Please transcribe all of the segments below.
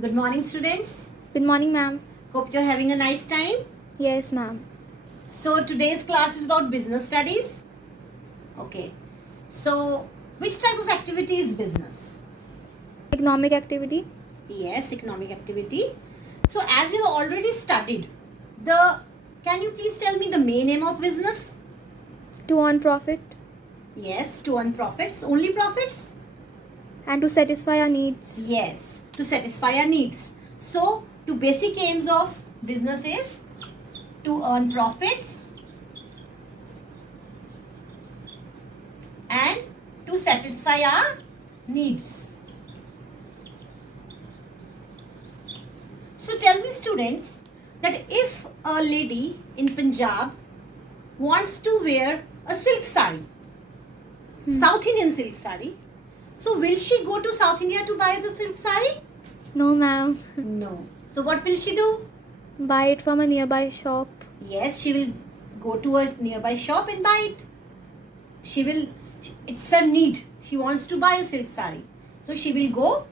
Good morning, students. Good morning, ma'am. Hope you're having a nice time. Yes, ma'am. So today's class is about business studies. Okay. So which type of activity is business? Economic activity. Yes, economic activity. So as you have already studied, can you please tell me the main aim of business? To earn profit Yes, to earn profits. Only profits? and to satisfy our needs. Yes, to satisfy our needs. So, two basic aims of business is to earn profits and to satisfy our needs. So, tell me, students, that if a lady in Punjab wants to wear a silk sari, South Indian silk sari, so will she go to South India to buy the silk sari? No, ma'am. No. So what will she do? Buy it from a nearby shop. Yes, she will go to a nearby shop and buy it. It's her need. She wants to buy a silk sari. So she will go,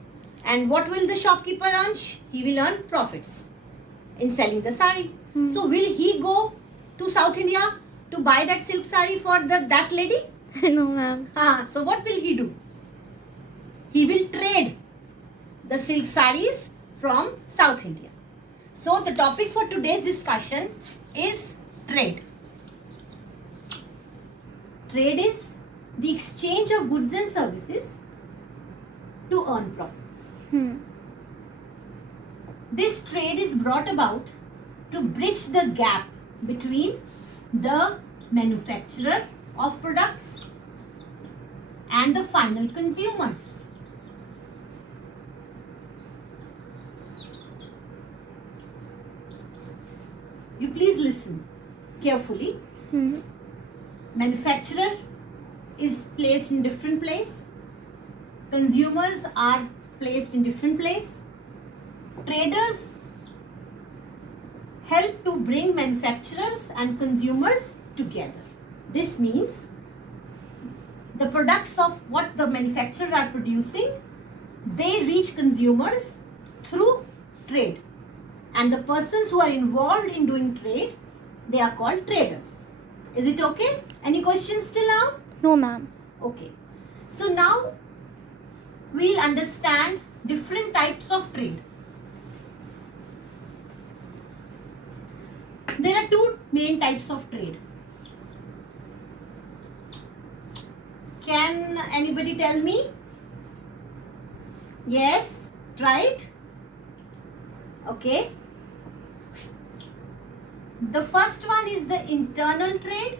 and what will the shopkeeper earn? He will earn profits in selling the sari. So will he go to South India to buy that silk sari for that lady? No, ma'am. So what will he do? He will trade the silk saris from South India. So the topic for today's discussion is trade. Trade is the exchange of goods and services to earn profits. This trade is brought about to bridge the gap between the manufacturer of products and the final consumers. You please listen carefully. Manufacturer is placed in different place. Consumers are placed in different place. Traders help to bring manufacturers and consumers together. This means the products of what the manufacturers are producing, they reach consumers through trade. And the persons who are involved in doing trade, they are called traders. Is it okay? Any questions till now? No, ma'am. Okay. So now we'll understand different types of trade. There are two main types of trade. Can anybody tell me? Yes, try it. Okay. The first one is the internal trade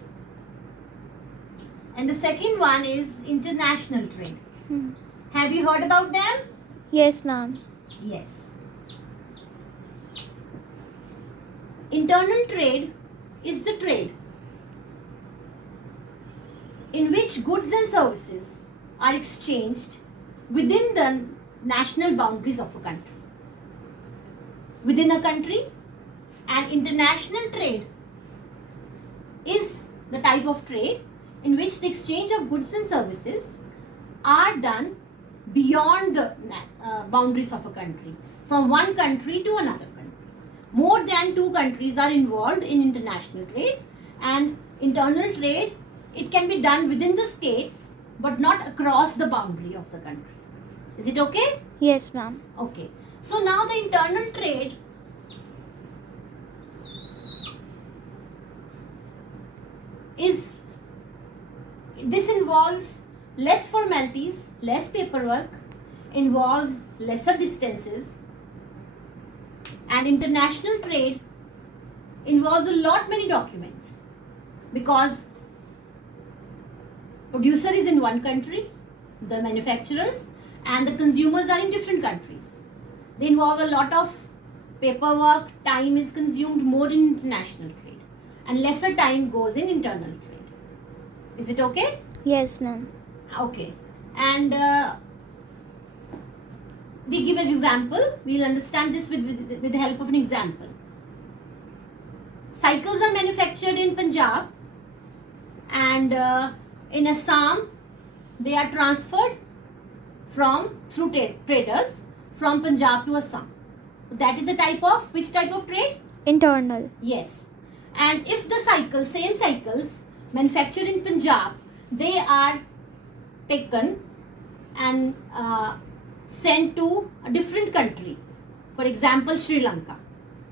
and the second one is international trade. Have you heard about them? Yes, ma'am. Yes. Internal trade is the trade in which goods and services are exchanged within the national boundaries of a country. Within a country, and international trade is the type of trade in which the exchange of goods and services are done beyond the boundaries of a country, from one country to another country. More than two countries are involved in international trade, and internal trade, it can be done within the states but not across the boundary of the country. Is it okay? Yes, ma'am. Okay. So now the internal trade this involves less formalities, less paperwork, involves lesser distances, and international trade involves a lot many documents because producer is in one country, the manufacturers, and the consumers are in different countries. They involve a lot of paperwork, time is consumed more in international trade, and lesser time goes in internal trade. Is it okay? Yes, ma'am. Okay. And we give an example. We'll understand this with the help of an example. Cycles are manufactured in Punjab, and in Assam they are transferred through traders from Punjab to Assam. That is a type of, which type of trade? Internal. Yes. And if the cycles, same cycles, manufactured in Punjab, they are taken and sent to a different country, for example Sri Lanka,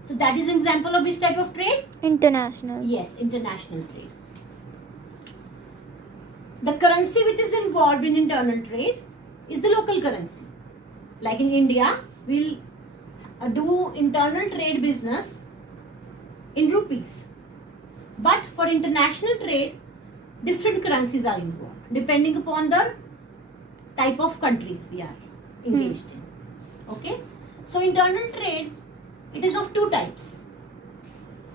so that is an example of which type of trade? International. Yes, international trade. The currency which is involved in internal trade is the local currency. Like in India, we'll do internal trade business in rupees, but for international trade different currencies are involved depending upon the type of countries we are engaged in. Okay, so internal trade, it is of two types: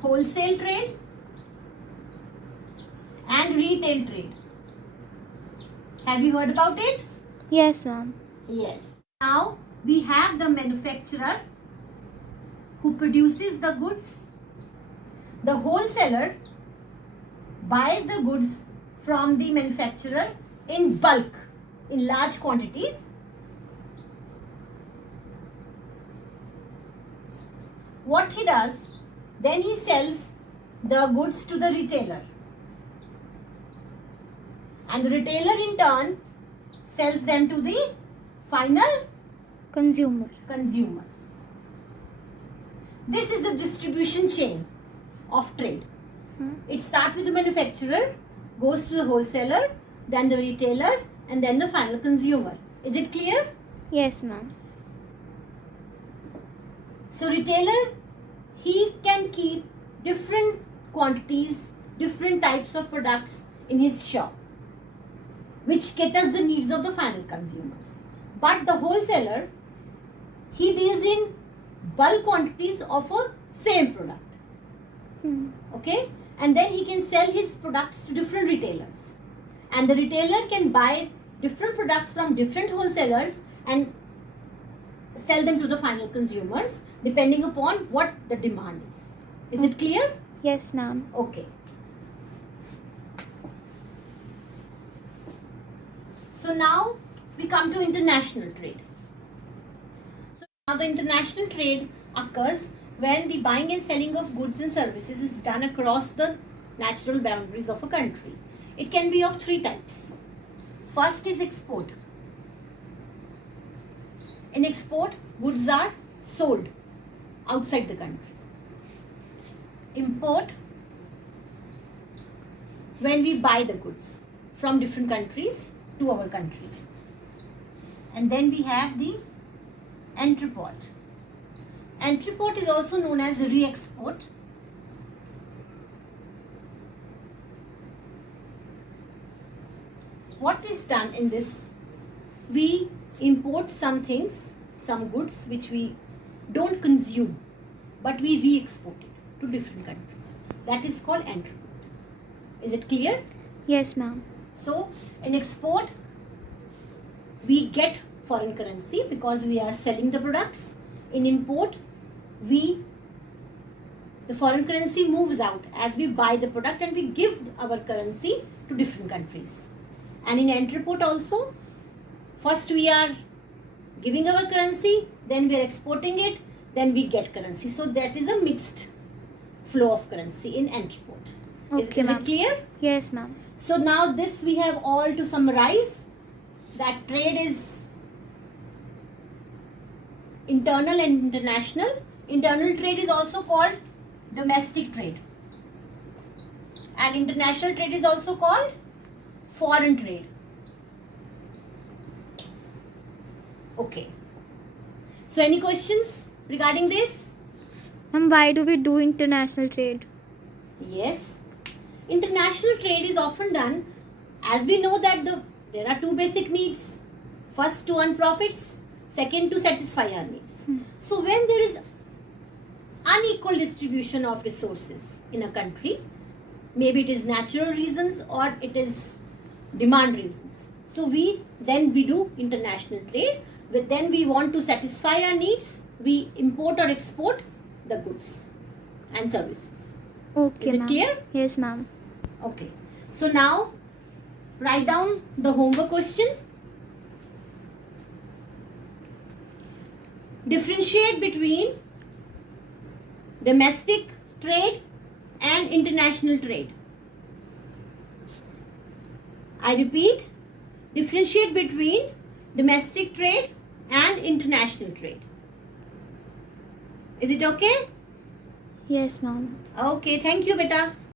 wholesale trade and retail trade. Have you heard about it? Yes, ma'am. Yes. Now we have the manufacturer who produces the goods. The wholesaler buys the goods from the manufacturer in bulk, in large quantities. What he does, then he sells the goods to the retailer, and the retailer in turn sells them to the final Consumer. consumers. This is the distribution chain of trade. It starts with the manufacturer, goes to the wholesaler, then the retailer, and then the final consumer. Is it clear? Yes, ma'am. So retailer, he can keep different quantities, different types of products in his shop, which caters the needs of the final consumers. But the wholesaler, he deals in bulk quantities of a same product. Okay, and then he can sell his products to different retailers, and the retailer can buy different products from different wholesalers and sell them to the final consumers depending upon what the demand is. Is it clear? Yes, ma'am. Okay. So now we come to international trade. So now the international trade occurs when the buying and selling of goods and services is done across the natural boundaries of a country. It can be of three types. First is export. In export, goods are sold outside the country. Import, when we buy the goods from different countries to our country. And then we have the entrepot. Entrepot is also known as re-export. What is done in this? We import some things, some goods which we don't consume, but we re-export it to different countries. That is called entrepot. Is it clear? Yes, ma'am. So in export, we get foreign currency because we are selling the products. In import, the foreign currency moves out as we buy the product and we give our currency to different countries. And in entrepot also, first we are giving our currency, then we are exporting it, then we get currency. So that is a mixed flow of currency in entrepot. Okay, is ma'am. it clear? Yes, ma'am. So now this we have all to summarize, that trade is internal and international. Internal trade is also called domestic trade, and international trade is also called foreign trade. Okay. So any questions regarding this? Ma'am, why do we do international trade? Yes. International trade is often done, as we know that there are two basic needs. First, to earn profits. Second, to satisfy our needs. So when there is unequal distribution of resources in a country, maybe it is natural reasons or it is demand reasons. So we do international trade. But then we want to satisfy our needs, we import or export the goods and services. Okay, Is it ma'am. clear? Yes, ma'am. Okay. So now write down the homework question. Differentiate between domestic trade and international trade. I repeat, differentiate between domestic trade and international trade. Is it okay? Yes, ma'am. Okay, thank you, beta.